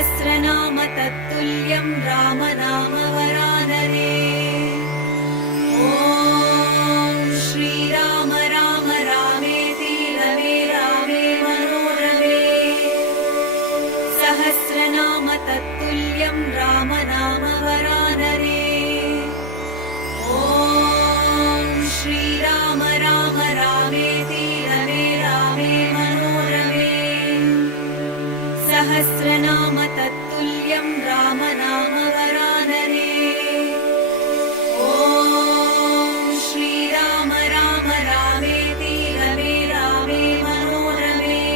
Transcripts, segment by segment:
सहस्रनाम तत्तुल्यं रामनाम वरानरे। ॐ श्रीराम राम रामेति रमे रामे मनोरमे। सहस्रनाम तत्तुल्यं रामनाम वरानरे। ॐ श्रीराम राम रामेति रमे रामे मनोरमे। सहस्रनाम तत्तुल्यं रामनाम वरानरे। ॐ श्रीराम राम रामेति रमे रामे मनोरमे।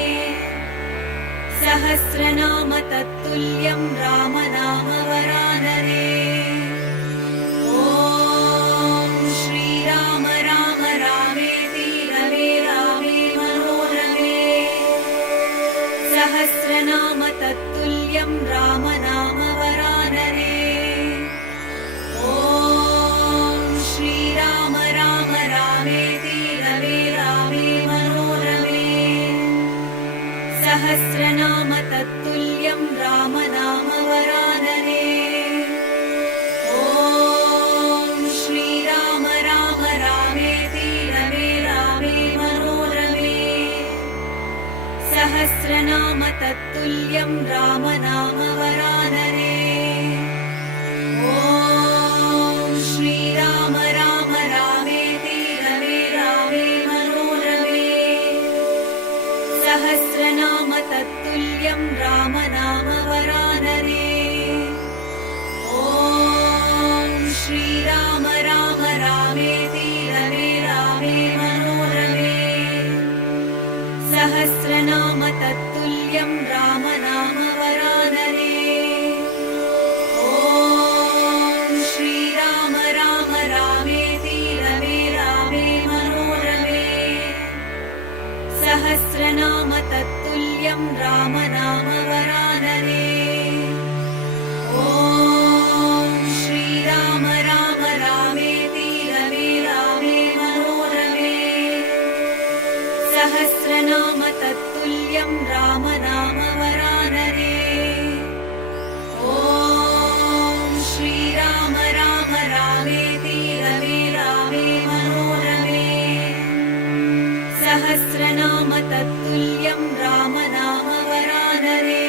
सहस्रनाम तत्तुल्यं रामनाम वरानरे। ॐ श्रीराम राम रामेति रमे रामे मनोरमे। सहस्रनाम तत्तुल्यं रामनाम वरानरे। ॐ श्रीराम राम रामेति रमे रामे मनोरमे। सहस्रनाम तत्तुल्यं रामनाम वरानरे। ॐ श्रीराम राम रामेति रमे रामे मनोरमे। सहस्रनाम तत्तुल्यं रामनाम वरानरे। ॐ श्रीराम राम रामेति रमे रामे मनोरमे। सहस्रनाम तत्तुल्यं रामनाम वरानरे। ॐ श्रीराम राम रामेति रमे रामे मनोरमे। सहस्रनाम तत्तुल्यं रामनाम वरानरे। ॐ श्रीराम राम रामेति रमे रामे मनोरमे। सहस्रनाम तत्तुल्यं रामनाम वरानरे। ॐ श्रीराम राम रामेति रमे रामे मनोरमे। सहस्रनाम तत्तुल्यं रामनाम वरानरे। ॐ श्रीराम राम रामेति रमे रामे मनोरमे। सहस्रनाम तत्तुल्यं रामनाम वरानरे।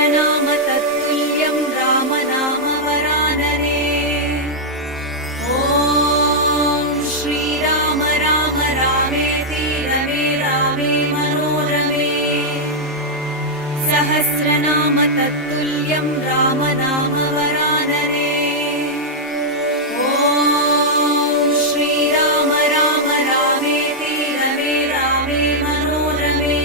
सहस्रनाम तत्तुल्यं राम नाम वरानरे। ॐ श्रीराम राम रामेति रमे रामे मनोरमे। सहस्रनाम तत्तुल्यं राम नाम वरानरे। ॐ श्रीराम राम रामेति रमे रामे मनोरमे।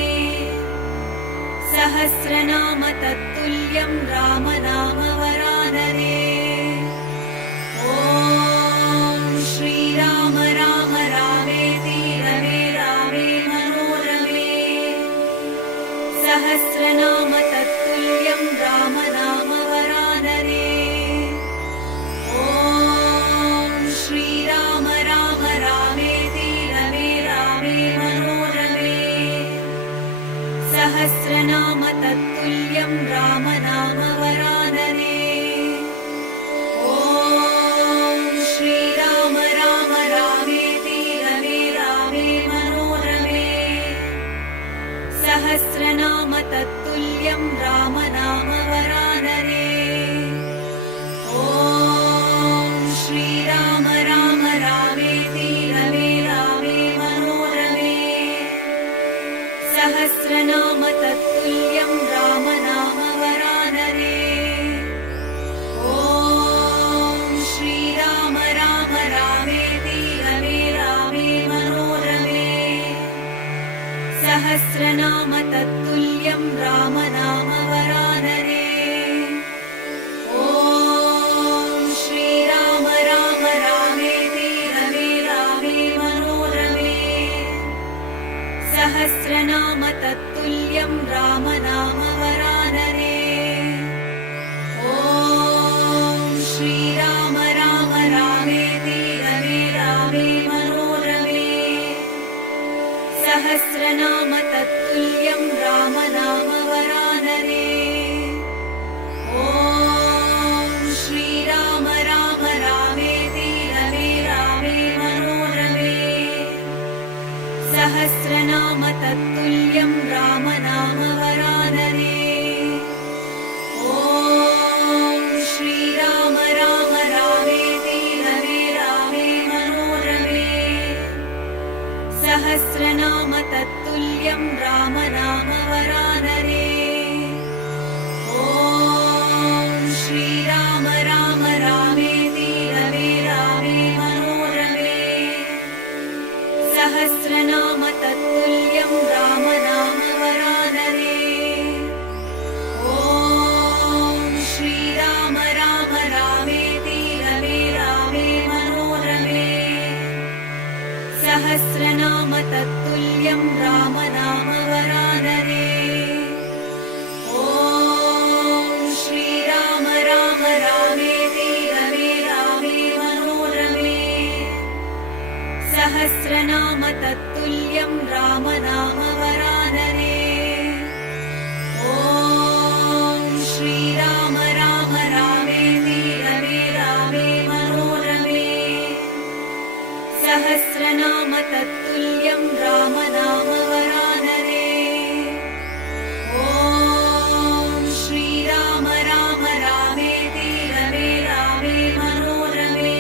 सहस्रनाम तत्तुल्यं राम नाम वरानरे। ॐ श्रीराम राम रामेति रमे रामे मनोरमे। सहस्रनाम तत्तुल्यं राम नाम वरानरे। ॐ श्रीराम राम रामेति रमे रामे मनोरमे। सहस्रनाम तत्तुल्यं राम नाम वरानरे। ॐ श्रीराम राम रामेति रमे रामे मनोरमे। सहस्रनाम तत्तुल्यं राम नाम वरानरे। ॐ श्रीराम राम रामेति रमे रामे मनोरमे। सहस्रनाम तत्तुल्यं राम नाम वरानरे। ॐ श्रीराम राम रामेति रमे रामे मनोरमे। सहस्रनाम तत्तुल्यं राम नाम वरानरे। ॐ श्रीराम राम रामेति रमे रामे मनोरमे। सहस्रनाम तत्तुल्यं राम नाम वरानरे। ॐ श्रीराम राम रामेति रमे रामे मनोरमे। सहस्रनाम तत्तुल्यं राम नाम वरानरे। ॐ श्रीराम राम रामेति रमे रामे मनोरमे। सहस्रनाम तत्तुल्यं राम नाम वरानरे। ॐ श्रीराम राम रामेति रमे रामे मनोरमे। सहस्रनाम तत्तुल्यं राम नाम वरानरे। ॐ श्रीराम राम रामेति रमे रामे मनोरमे। सहस्रनाम तत्तुल्यं राम नाम वरानरे। ॐ श्रीराम राम रामेति रमे रामे मनोरमे। सहस्रनाम तत्तुल्यं राम नाम वरानरे। ॐ श्रीराम राम रामेति रमे रामे मनोरमे। सहस्रनाम तत्तुल्यं राम नाम वरानरे। ॐ श्रीराम राम रामेति रमे रामे मनोरमे। सहस्रनाम तत्तुल्यं राम नाम वरानरे। ॐ श्रीराम राम रामेति रमे रामे मनोरमे।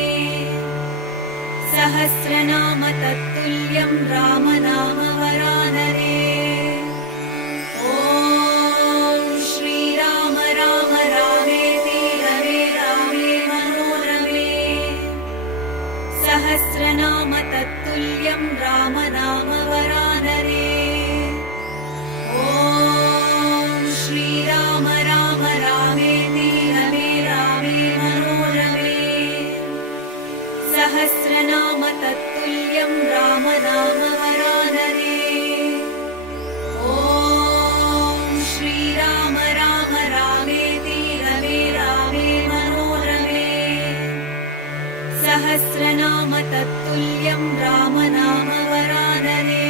सहस्रनाम तत्तुल्यं राम नाम वरानरे। ॐ श्रीराम राम रामेति रमे रामे मनोरमे। सहस्रनाम तत्तुल्यं राम नाम वरानरे। ॐ श्रीराम राम रामेति रमे रामे मनोरमे। सहस्रनाम तत्तुल्यं राम नाम वरानरे। ॐ श्रीराम राम रामेति रमे रामे मनोरमे। सहस्रनाम तत्तुल्यं राम नाम वरानरे।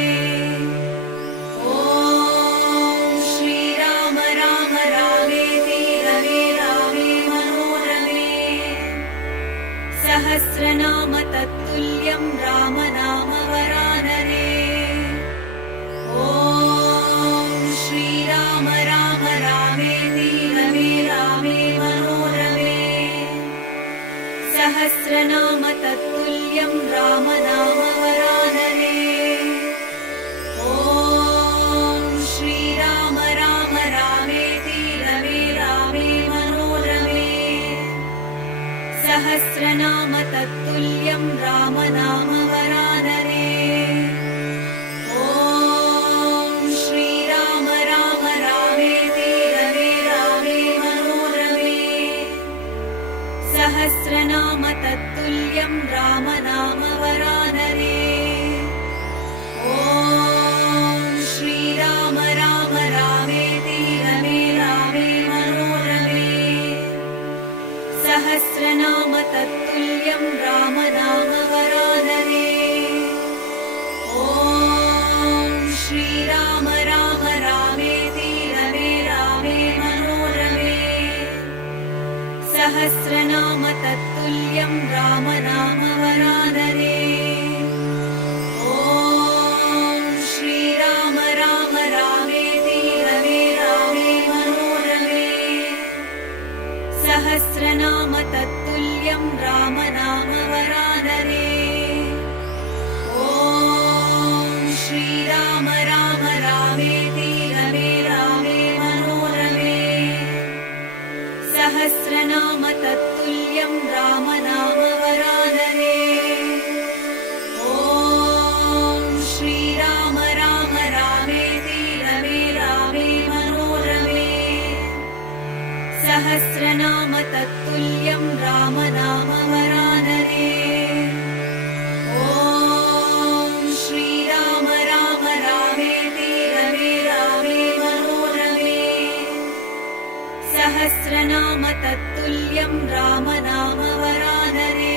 तत्तुल्यं राम नाम वरानरे।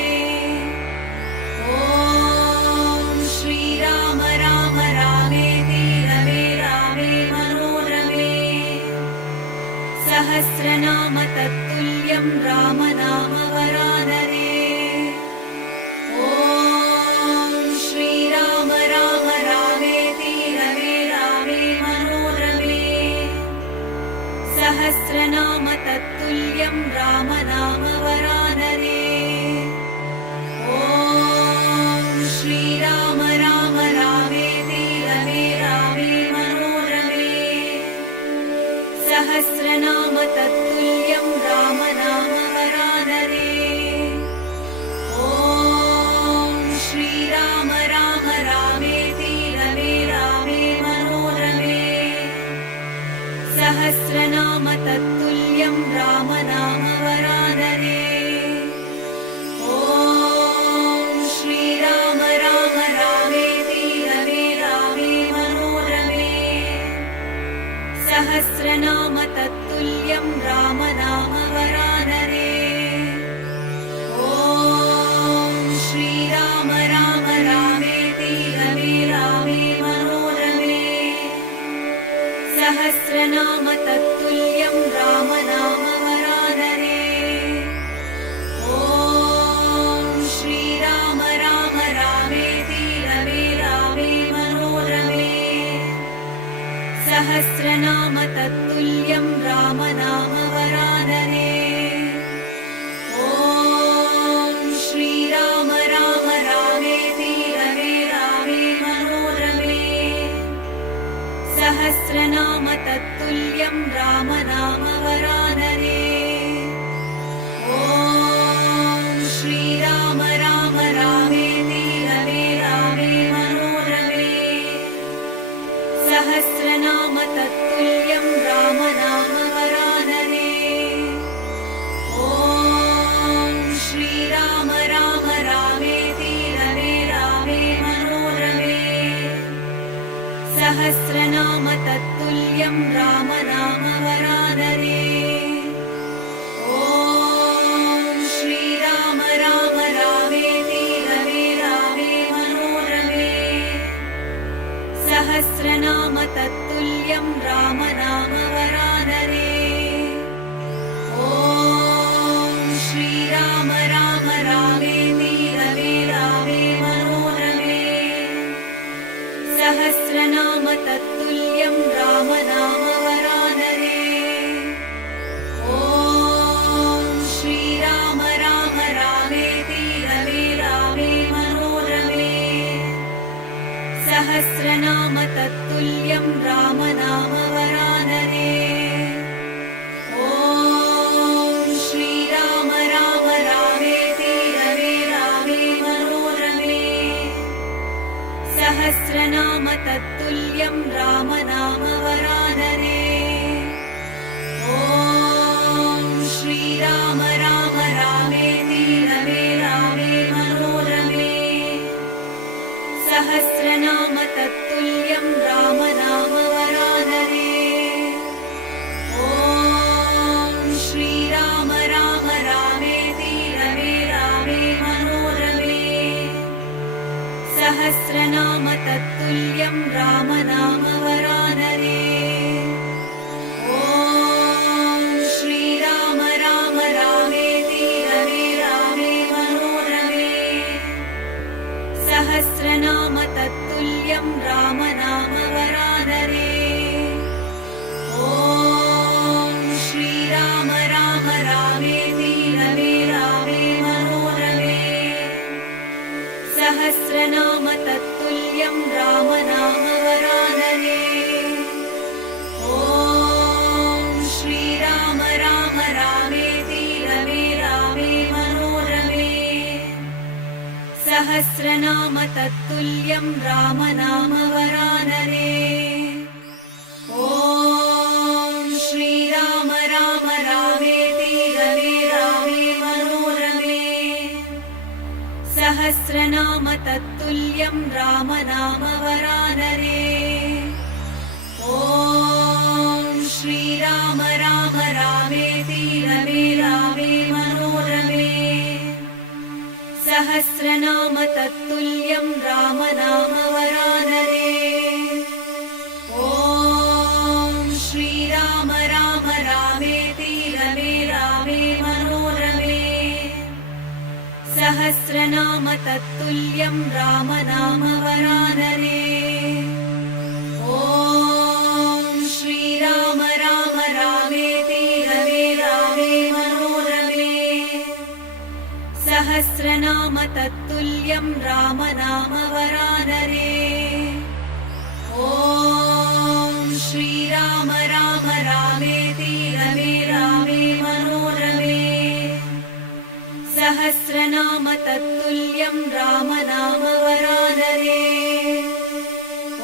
ॐ श्रीराम राम रामेति रमे रामे मनोरमे। सहस्रनाम तत्तुल्यं राम नाम वरानरे। ॐ श्रीराम राम रामेति रमे रामे मनोरमे। सहस्रनाम तत्तुल्यं राम नाम वरानरे। ॐ श्रीराम राम रामेति रमे रामे मनोरमे। सहस्रनाम तत्तुल्यं राम नाम वरानरे। ॐ श्रीराम राम रामेति रमे रामे मनोरमे। सहस्रनाम तत्तुल्यं राम नाम वरानरे। ॐ श्रीराम राम रामेति रमे रामे मनोरमे। सहस्रनाम तत्तुल्यं राम नाम वरानरे। ॐ श्रीराम राम रामेति रमे रामे मनोरमे। सहस्रनाम तत्तुल्यं राम नाम वरानरे। ॐ श्रीराम राम रामेति रमे रामे मनोरमे। सहस्रनाम तत्तुल्यं राम नाम वरानरे। ॐ श्रीराम राम रामेति रमे रामे मनोरमे। सहस्रनाम तत्तुल्यं राम नाम वरानरे। ॐ श्रीराम राम रामेति रमे रामे मनोरमे। सहस्रनाम तत्तुल्यं राम नाम वरानरे। ॐ श्रीराम राम रामेति रमे रामे मनोरमे। सहस्रनाम तत्तुल्यं राम नाम वरानरे। ॐ श्रीराम राम रामेति रमे रामे मनोरमे। सहस्रनाम तत्तुल्यं राम नाम वरानरे। ॐ श्रीराम राम रामेति रमे रामे मनोरमे। सहस्रनाम तत्तुल्यं राम नाम वरानरे। ॐ श्रीराम राम रामेति रमे रामे मनोरमे। सहस्रनाम तत्तुल्यं राम नाम वरानरे। ॐ श्रीराम राम रामेति रमे रामे मनोरमे। सहस्रनाम तत्तुल्यं राम नाम वरानरे। ॐ श्रीराम राम रामेति रमे रामे मनोरमे। सहस्रनाम तत्तुल्यं राम नाम वरानरे। ॐ श्रीराम राम रामेति रमे रामे मनोरमे। सहस्रनाम तत्तुल्यं राम नाम वरानरे। ॐ श्रीराम राम रामेति रमे रामे मनोरमे। सहस्रनाम तत्तुल्यं राम नाम वरानरे। ॐ श्रीराम राम रामेति रमे रामे मनोरमे। सहस्रनाम तत्तुल्यं राम नाम वरानरे। ॐ श्रीराम राम रामेति रमे रामे मनोरमे। सहस्रनाम तत्तुल्यं राम नाम वरानरे। ॐ श्रीराम राम रामेति रमे रामे मनोरमे। सहस्रनाम तत्तुल्यं राम नाम वरानरे। ॐ श्रीराम राम रामेति रमे रामे सहस्रनाम तत्तुल्यं रामनाम वरानरे। ॐ श्रीराम राम रामेति रमे रामे मनोरमे। सहस्रनाम तत्तुल्यं रामनाम वरानरे। ॐ श्रीराम राम रामेति रमे रामे मनोरमे। सहस्रनाम तत्तुल्यं रामनाम वरानरे। ॐ श्रीराम राम रामेति रमे रामे मनोरमे। सहस्रनाम तत्तुल्यं रामनाम वरानरे।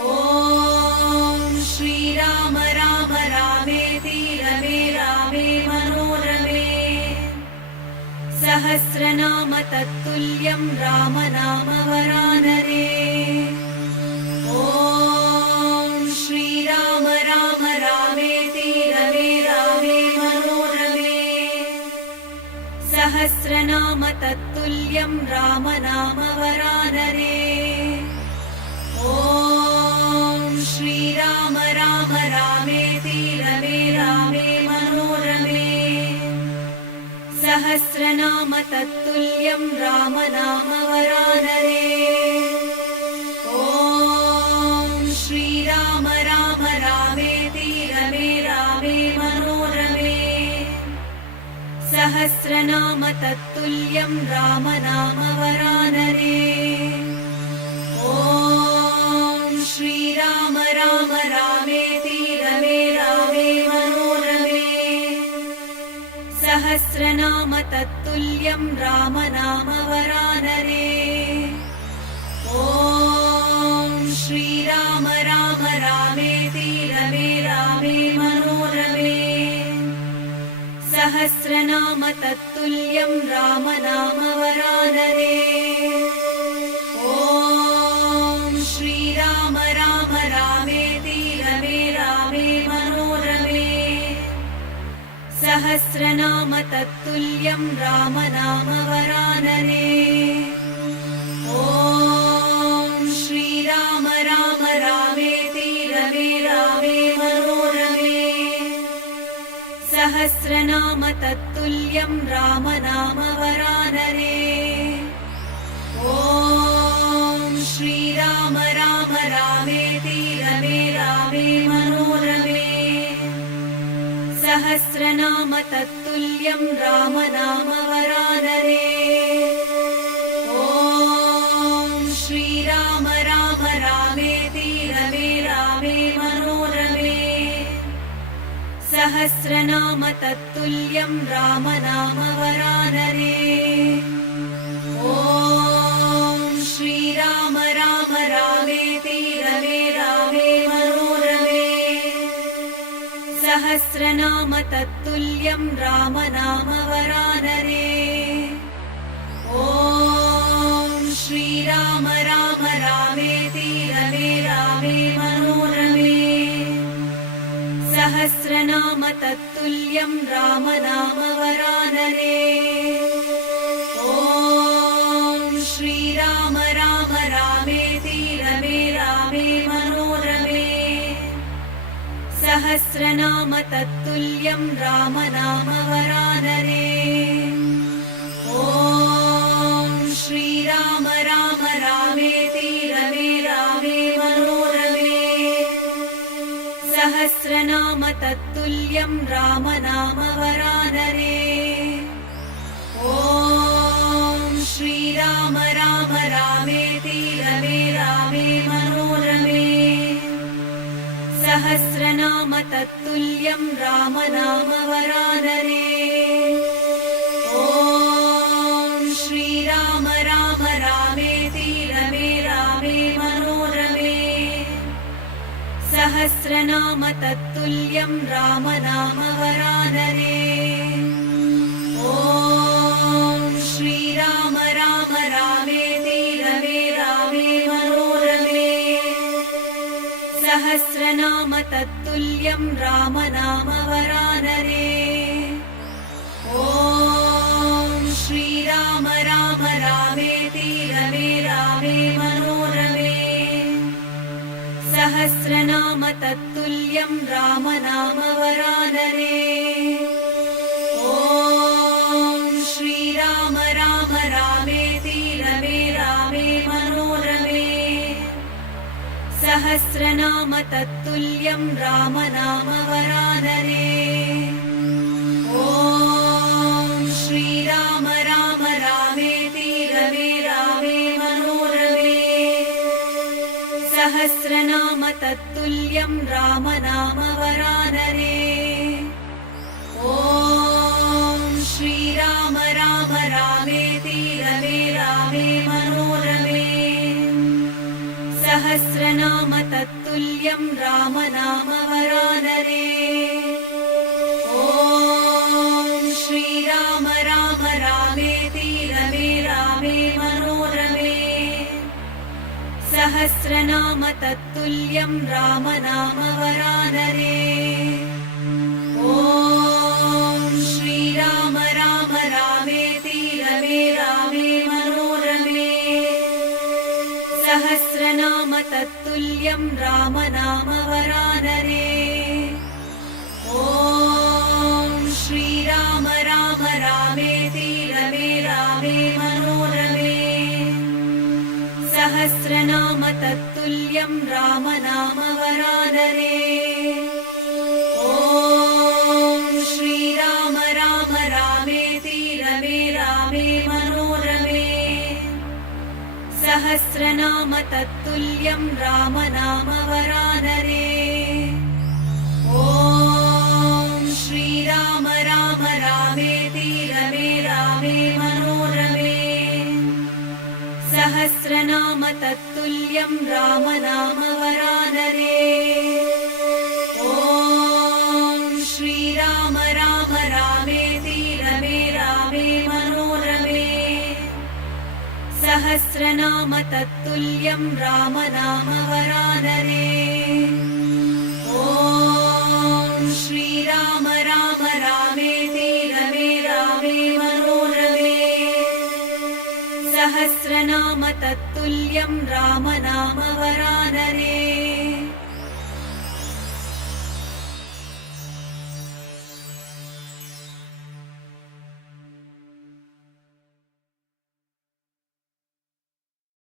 ॐ श्रीराम राम रामेति रमे रामे मनोरमे। सहस्रनाम तत्तुल्यं रामनाम वरानरे। ॐ श्रीराम राम रामेति रमे रामे मनोरमे। सहस्रनाम तत्तुल्यं रामनाम वरानरे। ॐ श्रीराम राम रामेति रमे रामे मनोरमे। सहस्रनाम तत्तुल्यं रामनाम वरानरे। ॐ श्रीराम राम रामेति रमे रामे मनोरमे। सहस्रनाम तत्तुल्यं रामनाम वरानरे। ॐ श्रीराम राम रामेति रमे रामे मनोरमे। सहस्रनाम तत्तुल्यं रामनाम वरानरे। ॐ श्रीराम राम रामेति रमे रामे मनोरमे। सहस्रनाम तत्तुल्यं रामनाम वरानरे। ॐ श्रीराम राम रामेति रमे रामे मनोरमे। सहस्रनाम तत्तुल्यं रामनाम वरानरे। ॐ श्रीराम राम रामेति रमे रामे मनोरमे। सहस्रनाम तत्तुल्यं रामनाम वरानरे। ॐ श्रीराम राम रामेति रमे रामे मनोरमे। सहस्रनाम तत्तुल्यं रामनाम वरानरे। ॐ श्रीराम राम रामेति रमे रामे मनोरमे। सहस्रनाम तत्तुल्यं रामनाम वरानरे। ॐ श्रीराम राम रामेति रमे रामे मनोरमे। सहस्रनाम तत्तुल्यं रामनाम वरानरे। ॐ श्रीराम राम रामेति रमे रामे मनोरमे। सहस्रनाम तत्तुल्यं रामनाम वरानरे। ॐ श्रीराम राम रामेति रमे रामे मनोरमे। सहस्रनाम तत्तुल्यं रामनाम वरानरे। ॐ श्रीराम राम रामेति रमे रामे मनोरमे। सहस्रनाम तत्तुल्यं रामनाम वरानरे। ॐ श्रीराम राम रामेति रमे रामे मनोरमे। सहस्रनाम तत्तुल्यं रामनाम वरानरे। ॐ श्रीराम राम रामेति रमे रामे मनोरमे। सहस्रनाम तत्तुल्यं रामनाम वरानरे। ॐ श्रीराम राम रामेति रमे रामे मनोरमे। सहस्रनाम तत्तुल्यं रामनाम वरानरे। ॐ श्रीराम राम रामेति रमे रामे मनोरमे सहस्रनाम तत्तुल्यं रामनाम वरानने ॐ श्रीराम राम रामेति रमे रामे मनोरमे सहस्रनाम तत्तुल्यं रामनाम वरानने ॐ श्रीराम राम रामेति रमे रामे मनोरमे सहस्रनाम तत्तुल्यं रामनाम वरानने ॐ श्रीराम राम रामेति रमे रामे मनोरमे सहस्रनाम तत्तुल्यं रामनाम वरानने ॐ श्रीराम राम रामेति रमे रामे मनोरमे सहस्रनाम तत्तुल्यं रामनाम वरानने ॐ श्रीराम राम रामेति रमे रामे मनोरमे सहस्रनाम तत्तुल्यं रामनाम वरानने ॐ श्रीराम राम रामेति रमे रामे मनोरमे सहस्रनाम तत्तुल्यं रामनाम वरानने ॐ श्रीराम राम रामेति रमे रामे मनोरमे सहस्रनाम तत्तुल्यं रामनाम वरानने ॐ श्रीराम राम रामेति रमे रामे मनोरमे सहस्रनाम तत्तुल्यं रामनाम वरानने ॐ श्रीराम राम रामेति रमे रामे मनोरमे सहस्रनाम तत्तुल्यं रामनाम वरानने ॐ श्रीराम राम रामेति रमे रामे मनोरमे सहस्रनाम तत्तुल्यं रामनाम वरानने